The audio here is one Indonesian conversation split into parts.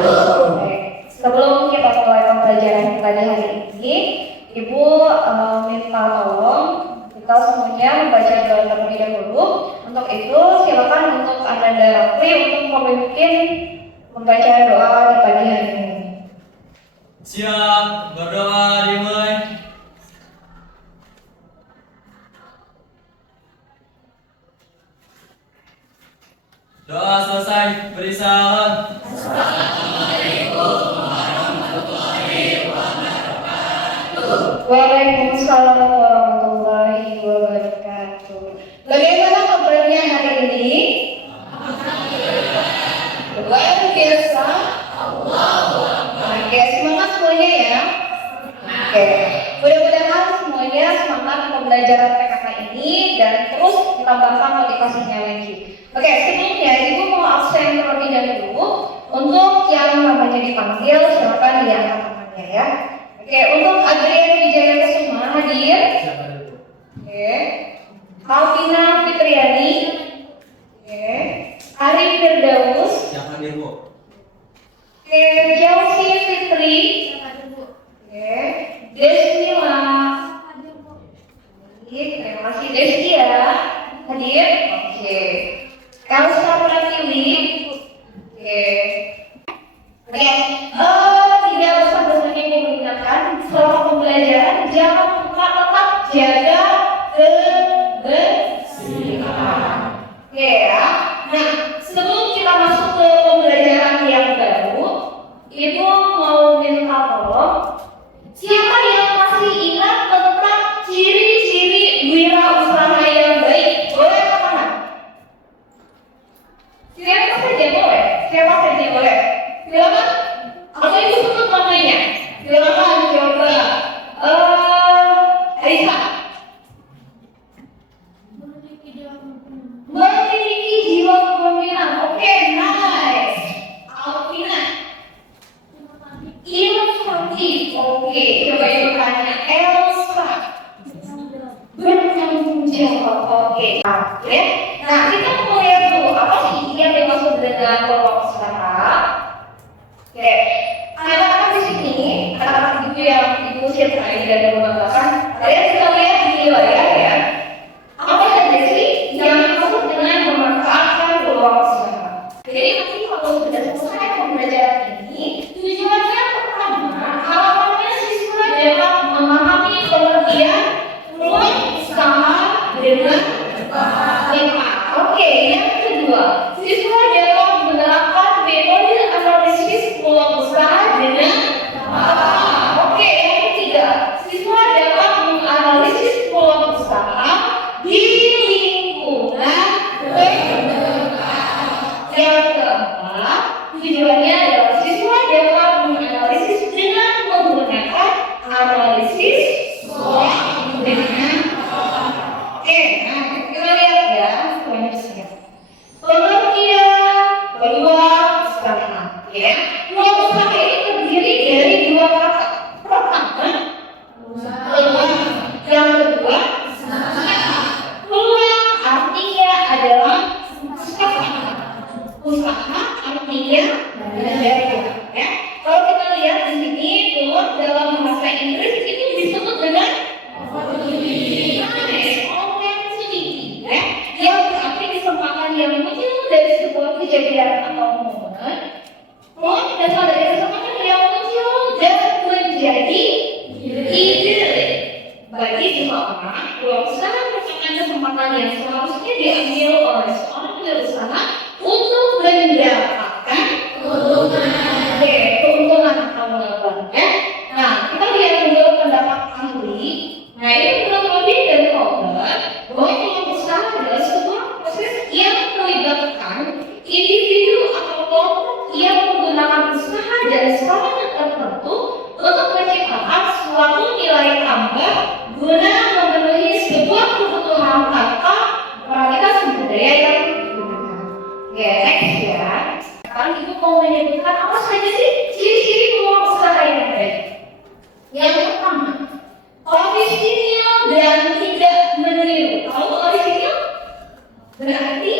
Oke. Sebelum kita mulai pembelajaran kita di hari ini, Ibu minta tolong kita semuanya membaca doa terlebih dahulu. Untuk itu silakan untuk Anda Rafli untuk memimpin membaca doa di pagi hari ini. Siap, berdoa dimulai. Doa selesai, beri salam. Assalamualaikum warahmatullahi wabarakatuh. Waalaikumsalam warahmatullahi wabarakatuh. Bagaimana kabarnya hari ini? Luar biasa. Oke, semangat semuanya ya. Oke, mudah-mudahan semuanya semangat pembelajaran PKK ini dan terus ditambahkan motivasinya lagi. Oke, sebelumnya Ibu mau absen terlebih dahulu. Untuk yang namanya dipanggil, silakan diangkat tangannya ya. Oke, untuk Adrian Wijaya Kusuma hadir. Oke, Alvina Fitriani. Oke, Ari Firdaus. Yang hadir, Bu. Oke, Chelsea Fitri. Oke, Desmila. Terima kasih Destia. Hadir. Oke. Elsa Pratiwi. Oke. Oke. Tidak usah bersedia mengingatkan selama pembelajaran jangan lupa tetap jaga kebersihan. Oke ya. Nah, sebelum kita masuk ke pembelajaran yang baru, Ibu mau minta tolong. Siapa yang masih ingat tentang ciri-ciri wirausaha yang baik? Boleh angkat tangan. Siapa saja boleh. Siapa saja boleh. Silakan. Atau Ibu sebut namanya. Silakan coba. Elisa. Memiliki jiwa kepemimpinan. Oke, nice. Alvina. Inovatif. Oke, coba Ibu tanya Elsa. Bertanggung jawab. Oke. Oke. Nah, kita mau lihat dulu apa sih yang dimaksud dengan wirausaha. Oke. Anak-anak di sini, anak-anak Ibu yang Ibu ceritain dan membanggakan, kalian bisa lihat di layar ya. Apa saja sih yang dimaksud dengan memanfaatkan wirausaha? Jadi nanti kalau sudah selesai pembelajaran ini, tujuannya pertama, harapannya siswa dapat memahami pengertian wirausaha dengan tepat. Oke, yang kedua, siswa dapat menerapkan metode analisis peluang usaha dengan tepat. Oke, yang ketiga, siswa dapat menganalisis peluang usaha di lingkungan terdekat. Yang keempat, tujuannya adalah siswa dapat menganalisis dengan menggunakan analisis SWOT dengan oke, nah kita lihat ya selanjutnya. Pengertian peluang usaha, ya. Peluang usaha ini terdiri dari dua kata. Pertama, peluang. Yang kedua, peluang artinya adalah usaha artinya belajar, ya. Kalau kita lihat di sini peluang dalam bahasa Inggris itu disebut dengan opportunity, ya. Yang berarti kesempatan yang muncul dari sebuah kejadian atau momen. Peluang berasal dari kesempatan yang muncul dan menjadi ide bagi seseorang. Peluang usaha merupakan kesempatan yang seharusnya diambil oleh seorang wirausaha untuk mendapatkan keuntungan atau laba. Nah, kita lihat dulu pendapat ahli. Nah, ini menurut Rodi dan Robert bahwa peluang usaha adalah sebuah proses yang melibatkan individu atau kelompok yang menggunakan usaha dan sarana tertentu untuk menciptakan suatu nilai tambah guna memenuhi sebuah kebutuhan atau kualitas sumber daya yang dibutuhkan. Oke, next ya. Sekarang Ibu mau menyebutkan apa saja sih ciri-ciri peluang usaha yang baik. Yang pertama, orisinil dan tidak meniru. Kalau orisinil berarti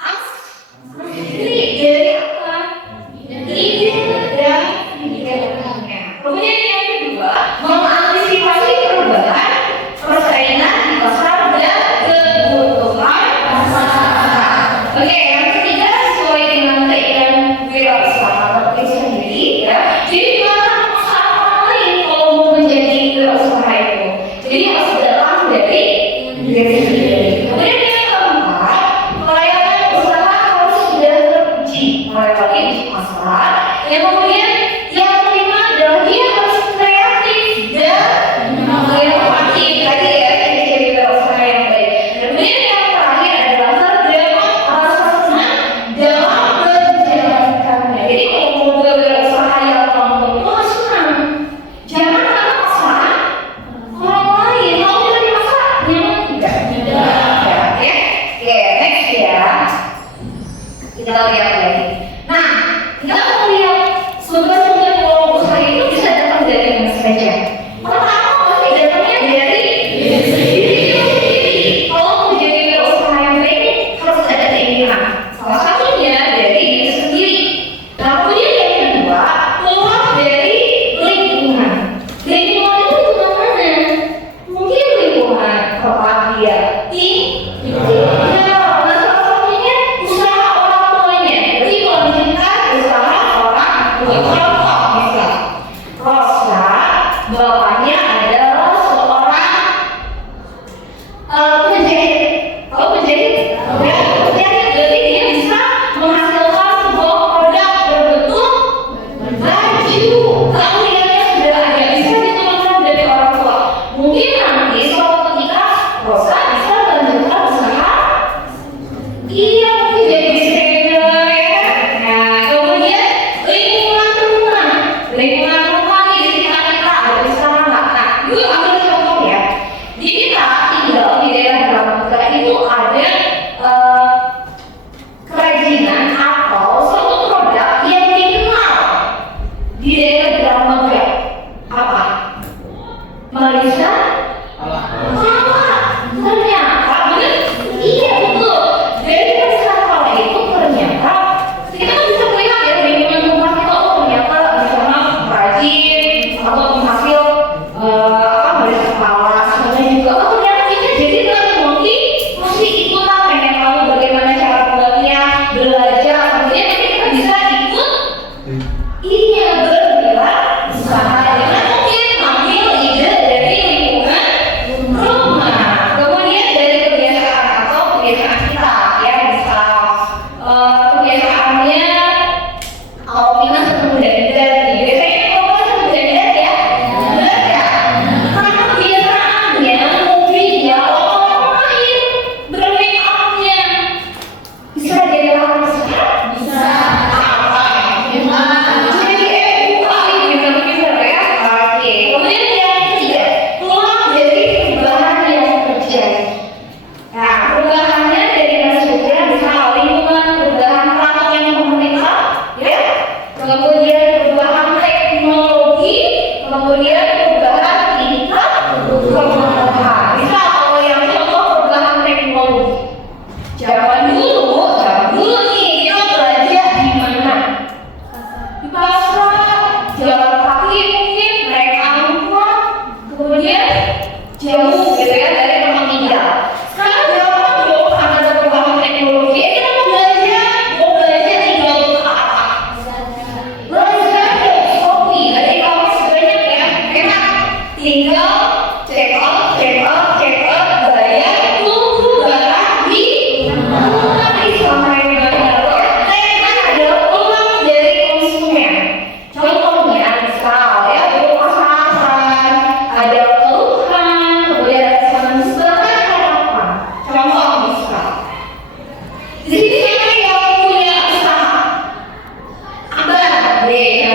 asli dari apa? ide dan ide-idenya. Kemudian yang kedua, mengantisipasi perubahan persaingan di pasar dan kebutuhan masyarakat. Oke, yang ketiga sesuai dengan keinginan wirausaha itu sendiri ya. Jadi bukan usaha orang lain kalau mau menjadi wirausaha itu. Jadi harus datang dari diri sendiri. Kemudian yang keempat, pelayanan usaha harus sudah teruji melewati uji pasar. Yang kemudian yang kelima adalah dia harus kreatif dan inovatif. Tadi ya, jadi wirausaha yang baik. Kemudian yang terakhir adalah terdapat rasa senang dalam menjalankannya. Jadi kalau mau berwirausaha yang mampu itu harus senang. Jangan karena paksaan orang lain. Kalau kita dipaksa, nyaman tidak? Tidak. Ya. Oke, next ya. Kita lihat lagi. Nah, kita mau lihat sumber-sumber peluang usaha itu bisa datang dari mana saja. Pertama pasti datangnya dari diri sendiri. Kalau mau jadi wirausaha yang baik harus ada keinginan. Salah satunya dari diri sendiri. Nah, kemudian yang kedua, keluar dari lingkungan. Lingkungan itu lingkungan mana? Mungkin lingkungan tempat dia tinggal. Nah, salah satunya usaha orang tuanya. Jadi melanjutkan usaha orang tua. Contoh misal, Rosa, bapaknya adalah seorang penjahit. Kalau penjahit, ya, penjahit jadi dia bisa menghasilkan sebuah produk berbentuk baju. Keahliannya sudah ada, bisa ditularkan dari orang tua. Mungkin nanti suatu ketika Rosa bisa melanjutkan usaha. Iya, mungkin jadi desainer ya. Nah, kemudian lingkungan rumah di sekitar kita ada usaha nggak? Nah, dulu ambil contoh ya. Di kita tinggal di daerah Dramaga itu ada kerajinan atau suatu produk yang dikenal di daerah Dramaga. Apa? Marisa? Ternyata bener? Iya betul. Dari Marisa itu ternyata kita kan bisa melihat ya lingkungan rumah kita, oh ternyata di sana perajin atau penghasil Marisa Palas, sebenarnya juga oh ternyata kita jadi mesti ikutan pengen tahu bagaimana cara buatnya, belajar, kemudian nanti kita bisa ikut iya berwirausaha dengan mungkin ambil ide dari lingkungan rumah. Kemudian dari kebiasaan atau kebiasaan kita ya, misal kebiasaannya Mina senang belajar nih. Biasanya kalau senang belajar ya belajar. Karena kebiasaannya mungkin ya orang lain bermake upnya bisa jadi orang besar, bisa apa? Jadi bisa ya. Oke. Kemudian yang ketiga, keluar dari perubahan yang terjadi. Nah, perubahannya dari mana saja? Misal lingkungan, perubahan peraturan pemerintah, ya. Kemudian perubahan teknologi, kemudian perubahan tingkat kemampuan. Misal kalau yang contoh perubahan teknologi. Zaman dulu nih kita belajar di mana? Di pasar, jalan kaki mungkin, naik angkot, kemudian jauh gitu ya dari tempat tinggal. Sekarang gampang dong karena ada perubahan teknologi. Kita mau belajar tinggal buka apa? Belajar di Shopee. Jadi kalau sebenarnya ya enak, tinggal check out, bayar, tunggu barang di rumah. Sama yang benar. Kan adalah uang dari konsumen. Contohnya misal ya pasaran, ada keluhan, kemudian ada sebagai harapan. Contoh misal, di sini siapa yang punya usaha? Akbar, apa punya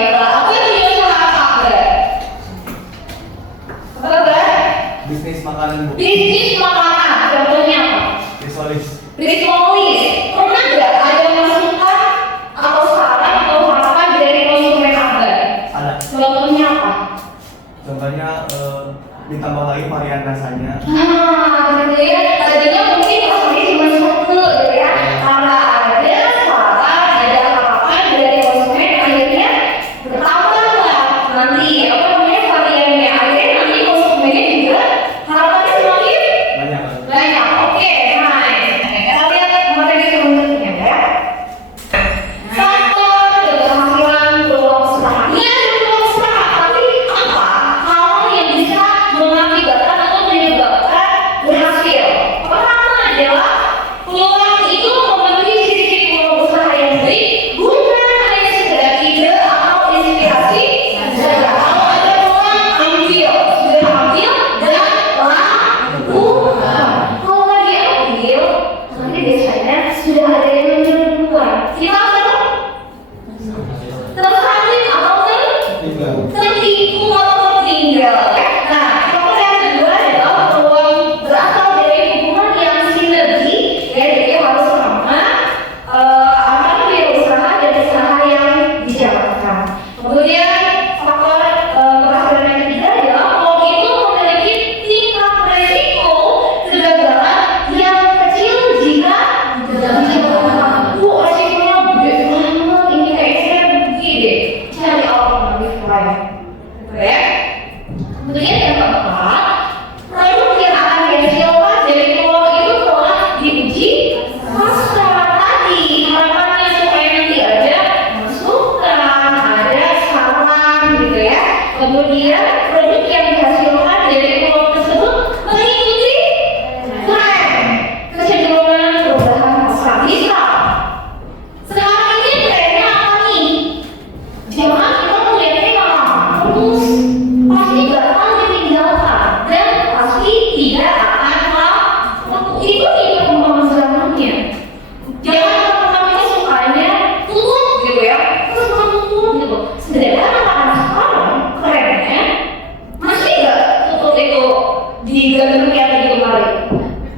usaha Akbar? Akbar? Bisnis makanan bu. Bisnis makanan, contohnya apa? Risolis. Risolis. Pernah nggak ada masukan atau saran atau harapan dari konsumen Akbar? Ada. Contohnya apa? Contohnya ditambah lagi varian rasanya. Nah, gitu ya. Tadinya mungkin rasanya cuma satu gitu ya. Karena ada saran, ada harapan dari konsumen, akhirnya Kemudian faktor keberhasilan yang ketiga adalah kelompok itu memiliki tingkat resiko kegagalan yang kecil jika dijalankan. Resikonya gede banget, ini kayaknya rugi deh. Cari alternatif lain, gitu ya. Kemudian yang keempat, produk yang akan dihasilkan dari kelompok itu telah diuji pasar tadi. Harapannya supaya nanti ada masukan, ada saran, gitu ya. Kemudian produk yang dihasilkan dari kelompok tersebut mengikuti tren kecenderungan perubahan pasar. Misal, sekarang ini trennya apa nih? Jangan kita melihatnya yang lama terus, pasti bakal ditinggalkan dan pasti tidak akan laku. Itu tidak membangun zamannya. Jangan teman-teman itu sukanya tutup gitu ya, terus tutup gitu. Sedangkan anak-anak sekarang kerennya masih nggak tutup itu digandrungi atau dikembali.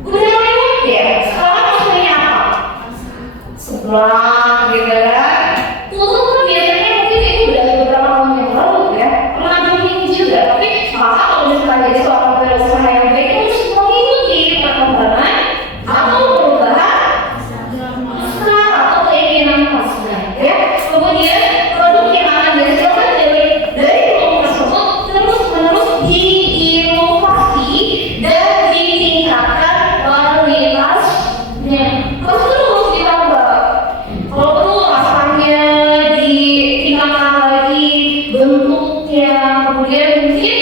Udah lewat ya. Sekarang maksudnya apa? Sebelah gitu kan. Tutup kan biasanya mungkin itu udah beberapa tahun yang lalu ya. Pernah booming juga, tapi maka kalau misalnya jadi seorang berusaha yang baik harus mengikuti perkembangan atau perubahan pasar atau keinginan pasar ya. Kemudian produk yang akan dihasilkan dari kelompok tersebut terus-menerus diinovasi dan ditingkatkan kualitasnya. Terus ditambah. Kalau perlu rasanya ditingkatkan lagi, bentuknya, kemudian mungkin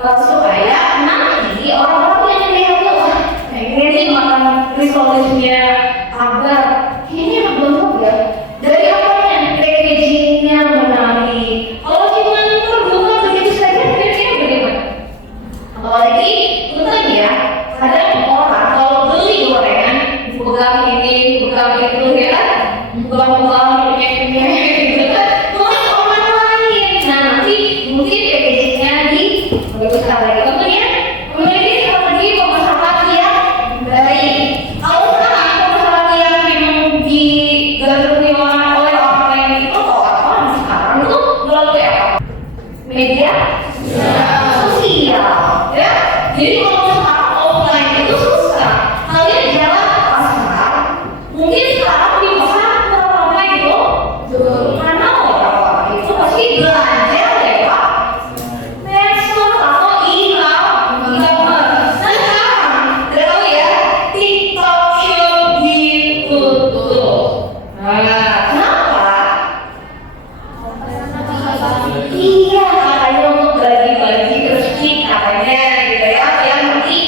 supaya nanti orang-orang yang melihat tuh pengen nih makan risolisinya agar kayaknya enak banget ya. Dari apanya? Packagingnya menarik. Kalau cuma terbuka begitu saja, kira-kira bagaimana? Apalagi bukan ya, kadang orang kalau beli gorengan pegang ini, pegang itu ya, pegang gitu kan, bukan orang lain. Nah nanti mungkin packagingnya dibaguskan lagi. Kemudian memiliki strategi pemasaran yang baik. Kalau sekarang pemasaran yang memang digandrungi oleh orang lain itu atau apa sekarang itu melalui apa? Media sosial ya. Jadi kalau sekarang offline itu susah. Kalian jalan ke pasar, mungkin sekarang di pasar ramai itu karena orang-orang itu pasti belanja lewat medsos atau e-commerce. Nah sekarang udah tahu ya, TikTok Shop ditutup. Nah kenapa? Iya, katanya untuk bagi-bagi rezeki katanya gitu ya, yang ngerti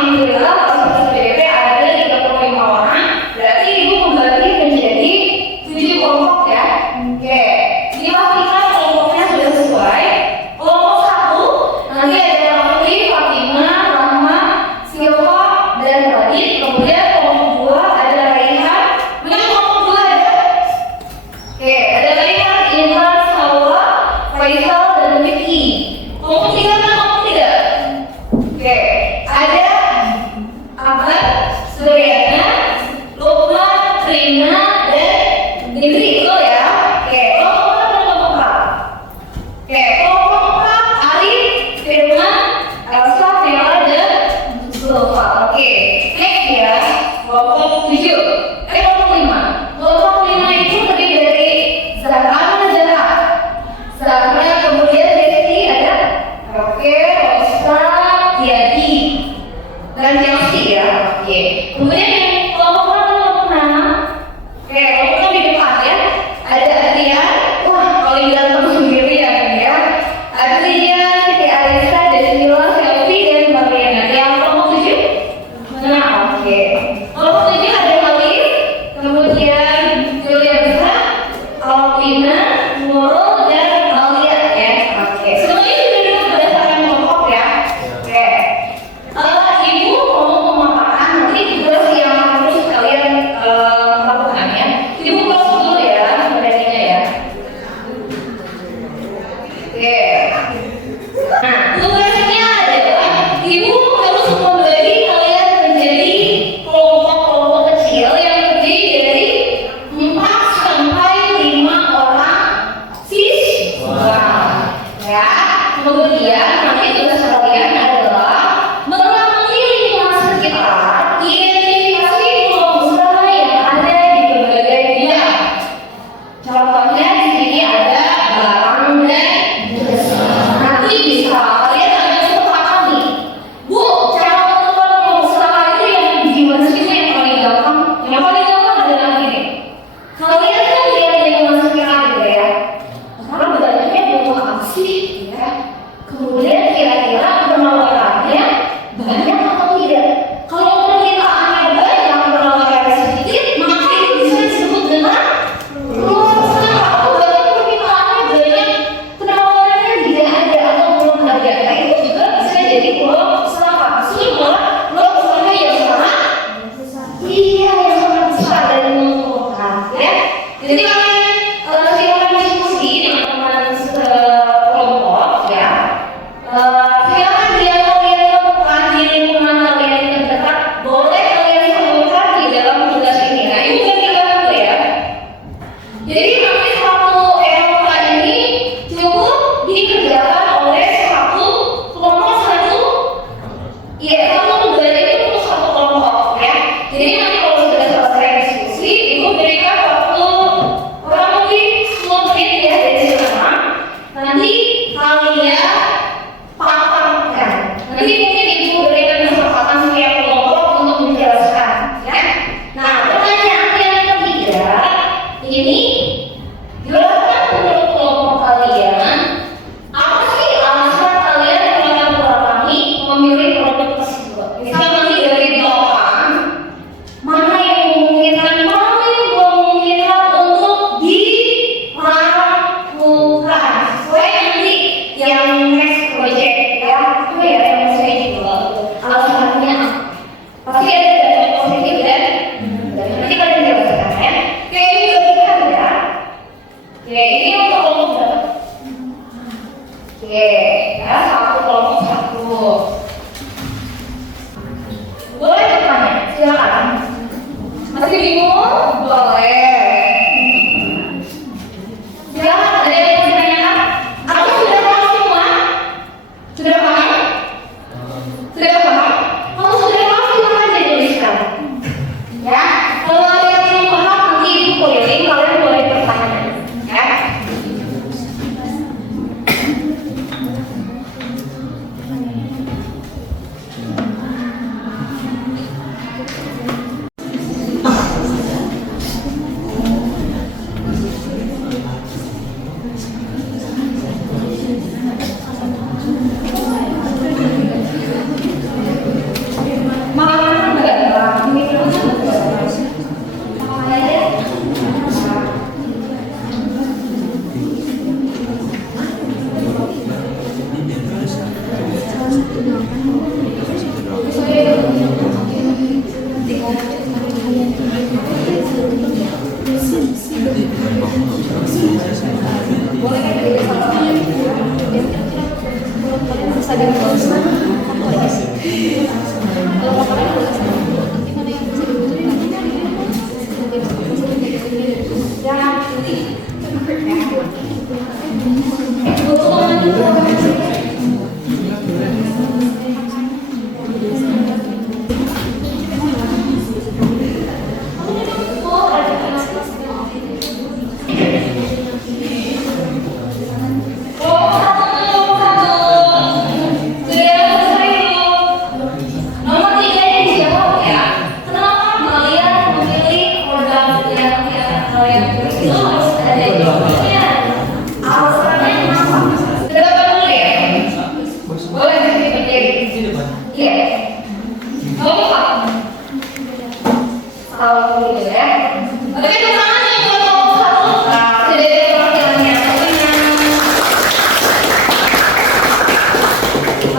alhamdulillah peserta PDP ada 35 orang. Berarti ibu membagi menjadi 7 kelompok ya. Oke. Dipastikan kelompoknya sudah sesuai. Kelompok 1 nanti ada Rafli, Fatima, Rahma, Silva, dan Radit. Kemudian kelompok 2 ada Raihan. Kemudian kelompok 2 ada ada Raihan, Intan, Salwa, Faisal, dan Vicky. Kelompok 3 ada kelompok 3. Ada Abad, Suryana, Lukman, Rina, dan Indri, betul ya? Kelompok 4 dan kelompok 4. Kelompok 4 Arif, Firman, Elsa, Viola, dan Zulfa. Next ya, kelompok 7. Kelompok 5. Kelompok 5 itu terdiri dari Zahra, Zahra, kemudian Rizky ada Rosa, Yadi, dan Chelsea ya. Kemudian yang kelompok 6, kelompok di depan ya, ada Adrian. Wah, kalau yang datang sendiri ya. Adrian, Siti Arisa, Desila, Selvi, dan Mariana. Yang kelompok 7? Nah, kelompok 7 ada Halif, kemudian Juliana, Alvina, Nurul, dan Alia ya. Semuanya sudah duduk berdasarkan kelompok ya. Ibu ngomong pemaparan nanti juga yang harus kalian lakukan ya. Ibu close dulu ya materinya ya. Nah, tugasnya adalah ibu harus membagi kalian menjadi kelompok-kelompok kecil yang terdiri dari 4 sampai 5 orang siswa. Ya, kemudian nanti tugas kalian adalah mengamati lingkungan sekitar, identifikasi peluang usaha yang ada di berbagai bidang. Contohnya di sini ada barang dan jasa. Nanti bisa kalian ada kesempatan nih, Bu, cara menentukan peluang usaha itu yang gimana sih yang paling gampang? Yang paling gampang adalah gini. Kalian kan lihat lingkungan sekitar gitu ya. Sekarang banyaknya butuh apa sih? Ya. Kemudian kira-kira penawarannya banyak atau tidak? Kalau permintaannya banyak, penawarannya sedikit, maka itu bisa disebut dengan peluang usaha. Atau bahkan permintaannya banyak, penawarannya tidak ada atau belum ada. Nah, itu juga bisa jadi peluang usaha. Semua peluang usaha yang sangat besar dan menguntungkan ya. Jadi kalian silakan diskusi dengan teman sekelompok ya. Silakan dia temukan di lingkungan kalian yang terdekat. Boleh kalian sambungkan di dalam tugas ini. Nah, ini juga dulu ya. Jadi nanti satu ROK ini cukup dikerjakan oleh satu kelompok satu. Iya, satu tugas ini untuk satu kelompok ya. Jadi nanti kalau sudah selesai diskusi, ibu berikan waktu kurang lebih 10 menit ya dari sekarang. Nanti kalian paparkan. Nanti mungkin ibu berikan kesempatan setiap kelompok untuk menjelaskan ya. Nah, pertanyaan yang ketiga ini, jelaskan menurut kelompok kalian apa sih alasan kalian melatar-belakangi memilih produk tersebut. Misal nanti dari 8, mana yang memungkinkan, mana yang belum memungkinkan untuk dilakukan sesuai nanti yang next project ya. Itu ya yang saya juga alasannya pasti ada dampak positif dan nanti kalian jelaskan ya. Ini bagikan ya. Ini untuk kelompok berapa? Ya, satu kelompok satu. Boleh bertanya, silakan. Masih bingung? Boleh. Silakan, ada yang mau ditanyakan? Atau sudah paham semua? Sudah paham? Sudah paham? Kalau sudah paham, silakan dituliskan. Ya, kalau ada yang belum paham, nanti ibu keliling, kalian boleh bertanya. Ya. Iya. Alasannya kenapa? Debat dulu ya. Boleh sih berdiri. Iya. Kamu apa? Tahu gitu ya. Oke, teman-teman yang kelompok satu. Sudah ada perwakilannya.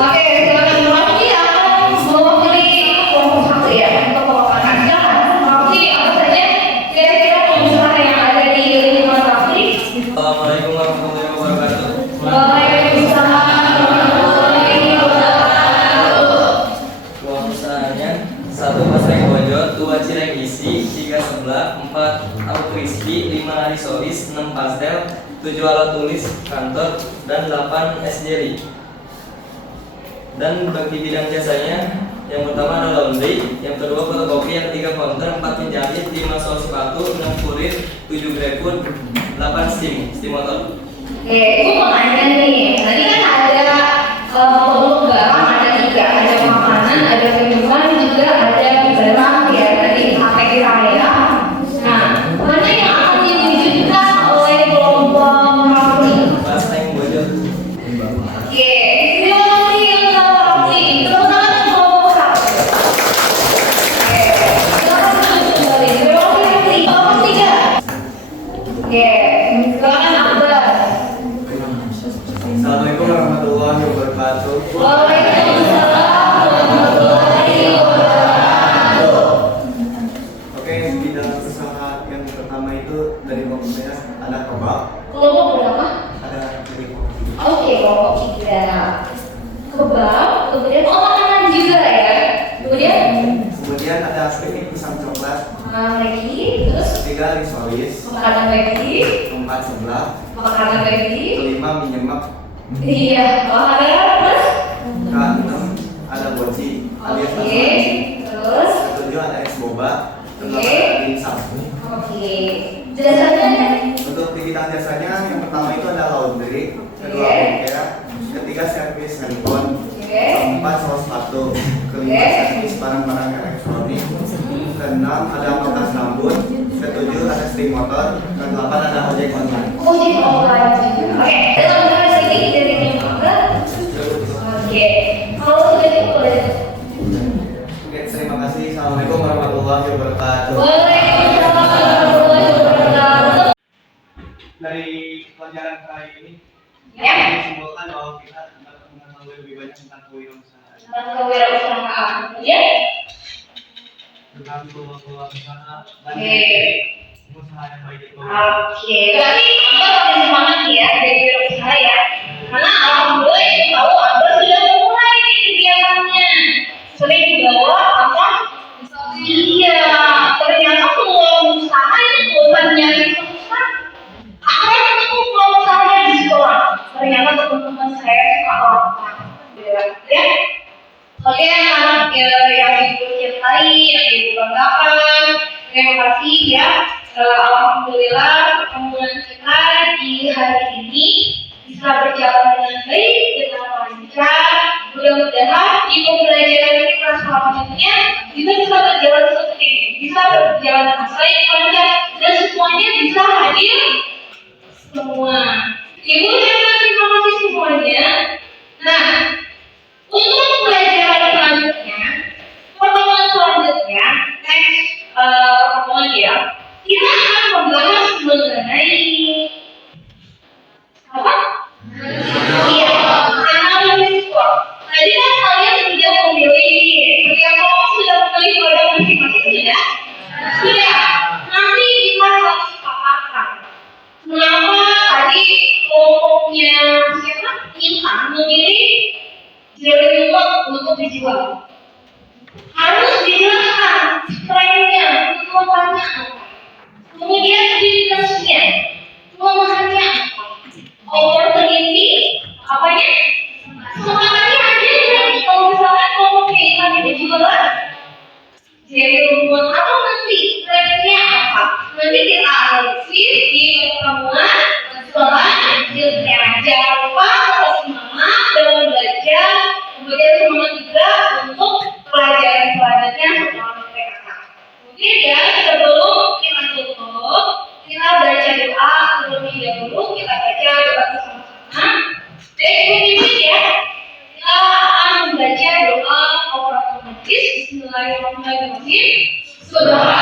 Oke, silakan mewakili atau mewakili kelompok satu ya untuk pemaparan. Silakan mewakili apa saja kira-kira pengusaha yang ada di lingkungan Bakti. Assalamualaikum warahmatullahi wabarakatuh. Waalaikumsalam warahmatullahi wabarakatuh. Usahanya 1 Pasreng Bojo, 2 Cireng Isi, 3 Sebelah, 4 Abu Crispy, 5 Nari Sois, 6 Pastel, 7 alat tulis kantor, dan 8 es jelly. Dan bagi bidang jasanya, yang pertama adalah laundry, yang kedua fotokopi, yang ketiga counter, 4 penjahit, 5 sol sepatu, 6 kurir, 7 GrabFood, 8 steam motor. Oke, ibu mau nanya nih. Tadi kan ada produk barang ada 3, ada makanan, ada minuman, juga ada barang ya. Tadi APK saya. Nah, mana yang akan diwujudkan oleh kelompok Rafli? Pasreng Bojo. Oke, terima kasih untuk Rafli. Tepuk tangan untuk kelompok Rafli. Oke, silakan duduk kembali. Terima kasih Rafli. Kelompok 3. Oke, silakan Akbar. Assalamualaikum warahmatullahi wabarakatuh. Waalaikumsalam warahmatullahi wabarakatuh. Oke, bidang usaha yang pertama itu dari komunitas ada kebab, Kelompok berapa? ada dari kopi. Oke, kelompok 3. Kebab, kemudian makanan juga ya. Kemudian Kemudian ada keripik pisang coklat, makanan lagi, terus 3 risolis, makanan lagi, 4 sebelah, makanan lagi. 5 mie nyemek, Iya, makanan terus. ke-6 ada boci alias Oke, asam, terus. ke-7 ada es boba, ke-8 Oke. ada dimsum. Oke, jasanya Untuk di bidang jasanya yang pertama itu ada laundry, kedua Oke. bengkel, ketiga servis handphone, Oke. keempat sos sepatu, kelima Oke. servis barang-barang elektronik, keenam ada motor rambut, ketujuh ada steam motor, kedelapan ada ojek online. ojek online juga. Oke, kita mulai sini dari yang mana? Oke, kalau sudah itu boleh. Oke, terima kasih. Assalamualaikum warahmatullahi wabarakatuh. Waalaikumsalam warahmatullahi wabarakatuh. Dari pelajaran kali ini, Ya, disimpulkan bahwa kita dapat mengetahui lebih banyak tentang kewirausahaan, tentang kewirausahaan. Ya, tentang peluang-peluang usaha, dan Oke. usaha yang baik itu. Oke. Berarti Anda harus semangat ya dari wirausaha ya. Karena alhamdulillah itu tahu Anda sudah mulai nih kegiatannya. Sering dibawa apa? Iya. Ternyata peluang usaha itu bukan nyari susah. Aku ketemu peluang usahanya di sekolah. Ternyata teman-teman saya suka apa? Ya. Oke, anak yang ibu cintai, yang ibu banggakan, terima kasih ya. Alhamdulillah pertemuan kita di hari ini bisa berjalan dengan baik, dengan lancar. Mudah-mudahan di pembelajaran kita selanjutnya kita bisa berjalan seperti ini, bisa berjalan dengan baik, lancar, dan semuanya bisa hadir semua. Ibu terima kasih semuanya. Nah, untuk pembelajaran selanjutnya, pertemuan selanjutnya, pertemuan ya, kita akan membahas mengenai apa? Iya, analisis SWOT. Tadi kan kalian sudah memilih setiap kelompok sudah memilih produk masing-masing sudah? Sudah. Nanti kita harus paparkan. Kenapa tadi kelompoknya siapa? Intan memilih jelly untuk dijual. Harus dijelaskan trennya, kelompoknya apa. Kemudian bisnisnya, kelemahannya apa. Opportunity, apanya? Semangatnya aja nih. Kalau misalkan kelompoknya Intan ini dijual, jadi rumput atau nanti trennya apa? Nanti kita analisis di pertemuan selanjutnya. Jangan lupa tetap semangat dalam belajar, kemudian semangat juga untuk pelajaran selanjutnya setelah PKK. Mungkin ya sebelum kita tutup, kita baca doa terlebih Mungkin sudah